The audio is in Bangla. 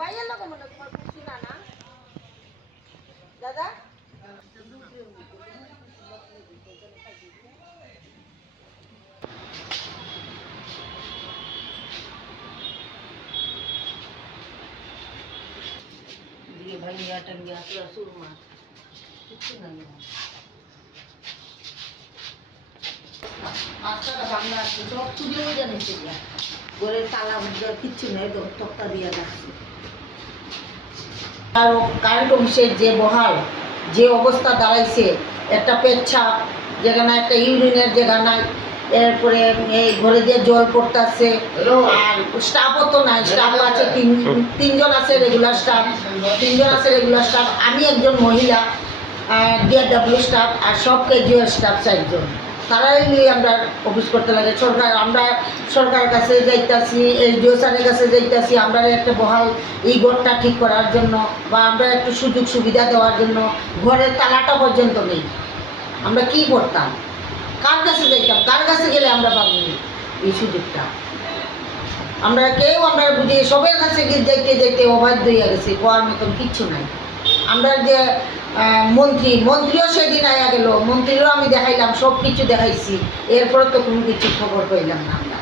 भैया लोग मन पूछना ना दादा भैया टन गया पूरा सुरमा कुछ नहीं है আর কারেন্ট অফিসের যে বহাল, যে অবস্থা দাঁড়াইছে, একটা পেচ্ছাপ যেখানে একটা ইউরিনের জায়গা নাই, এরপরে এই ঘরে দিয়ে জল পড়তেছে, আর স্টাফও তো নাই স্টাফ আছে তিন, তিনজন আছে রেগুলার স্টাফ তিনজন আছে রেগুলার স্টাফ আমি একজন মহিলা ডিআরডাব্লিউ স্টাফ আর সব কেজিও স্টাফ চারজন। তারাই নিয়ে আমরা অফিস করতে লাগে। সরকার, আমরা সরকারের কাছে যাইতাছি, এসডিও স্যারের কাছে যাইতাছি, আমরা একটা বহাল এই ঘরটা ঠিক করার জন্য বা আমরা একটু সুযোগ সুবিধা দেওয়ার জন্য ঘরের তালাটা পর্যন্ত নেই। আমরা কি করতাম? কার কাছে যাইতাম? কার কাছে গেলে আমরা পাবো এই সুযোগটা? আমরা কেউ, আমরা বুঝি সবের কাছে গিয়ে যাইতে যাইতে অবাধ্য হয়ে গেছি, কোয়ার মতন কিচ্ছু নাই। আমরা যে মন্ত্রী, মন্ত্রীও সেদিন আয়া গেল। মন্ত্রীরও আমি দেখাইলাম সব কিছু দেখাইছি। এরপরে তো কোনো কিছু খবর পাইলাম না আমরা।